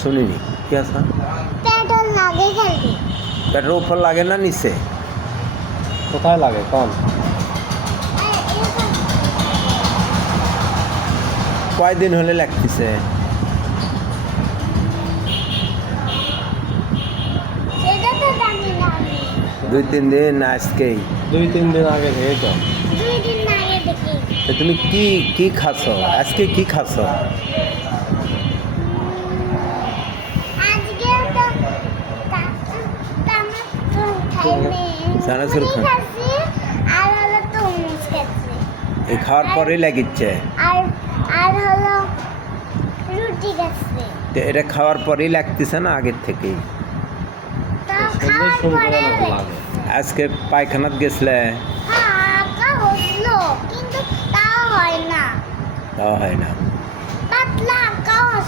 শুনিনি কি আছে পেট্রোল লাগে খালি পেটের উপর লাগে না নিচে কোথায় লাগে কোন কয়দিন হলে লাগতেছে সেটা তো জানি না আমি 2-3 দিন না আজকেই 2-3 দিন আগে থেকে তো 2 দিন আগে দেখি তো তুমি কি কি খাচ্ছ আজকে কি খাচ্ছ আজকে তো টমেটো খাইনি চানাচুর খাই। খাচ্ছি আর হলো তরমুজ খাচ্ছি এই খাওয়ার পরেই লাগিচ্ছে আর হলো রুটি খাচ্ছি তো এটা খাওয়ার পরেই লাগতেছে না আগের থেকেই তা সন্ধ্যের খাওয়ার সময় পরে লাগে আজকে পায়খানাত গেছিলে আঁকা হলো কিন্তু তাও হয় না তাও হয় না পাতলা আঁকা হলো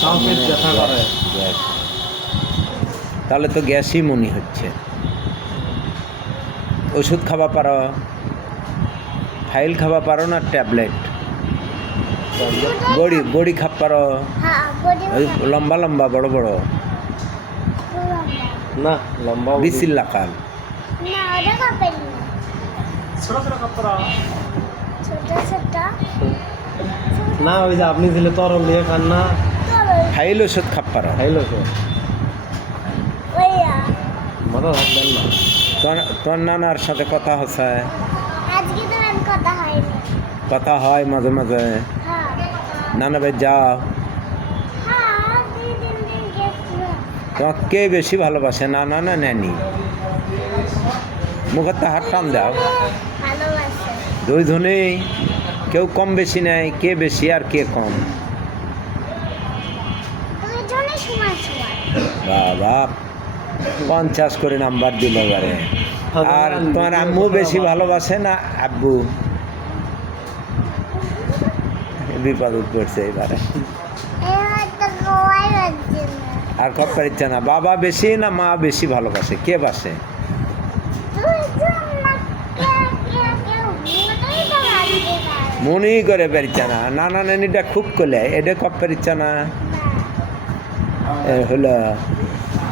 তাও পেট ব্যথা করে গ্যাস। তাহলে তো গ্যাসই মনে হচ্ছে ওষুধ খাওয়া পারো ফাইল খাওয়া পারো না ট্যাবলেট বড়ি বড়ি খাপ পারো হ্যাঁ বডি ওই লম্বা লম্বা বড় বড় না লম্বা বিচিল লাকাল না ওটা খাবেন না ছোট ছোট না ওই যে আপনি দিলে তরল নিয়ে খান না ফাইল ওষুধ খাপ পারো খাইলো তো ওইয়া মাথা থাকবেন না তোমার নানার সাথে কথা হচ্ছে আজকে তো আর কথা হয়নি কথা হয় মাঝে মাঝে হ্যাঁ নানা ভাই যাও হ্যাঁ 2-3 দিন গেছিল তোমাকে কে বেশি ভালোবাসে নানা না ন্যানি মুখের তো হাত টান দাও ভালোবাসে দুইজনেই কেউ কম বেশি নেয় কে বেশি আর কে কম দুইজনে সমান সমান বাবা 50 করে নাম্বার দিল এবারে আর তোমার আম্মু বেশি ভালোবাসে না আব্বু বিপদ পড়ছে এবারে এবার তো গোয়াই লাগছে না আর কত পারিচ্ছে না বাবা বেশি না মা বেশি ভালোবাসে কে বাসে দুইজন না কেউ মোটাই তো লাগছে না মনেই করে পারিচ্ছে না নানা নানিটা খুব করলে এটা কত পারিচ্ছে না হলো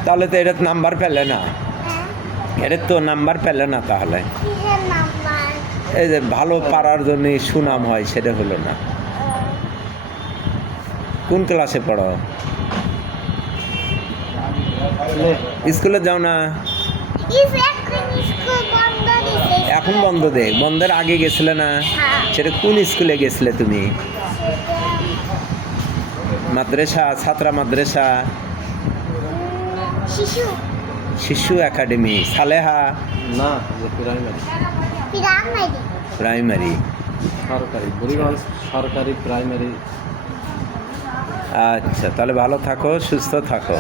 তাহলে তো এটা নাম্বার পেলে না হ্যাঁ এটা তো নাম্বার পেলে না তাহলে কিসের নাম্বার এই যে ভালো পারার জন্য সুনাম হয় সেটা হলো না কোন ক্লাসে পড়ো স্কুলে যাও না এখন বন্ধ দে বন্ধের আগে গেছিলে না সেটা কোন স্কুলে গেছিলে তুমি মাদ্রাসা ছাত্রা মাদ্রাসা শিশু শিশু একাডেমি সালেহা না যে প্রাইমারি পিরামিড প্রাইমারি সরকারি বুড়িগঞ্জ সরকারি প্রাইমারি আচ্ছা তাহলে ভালো থাকো সুস্থ থাকো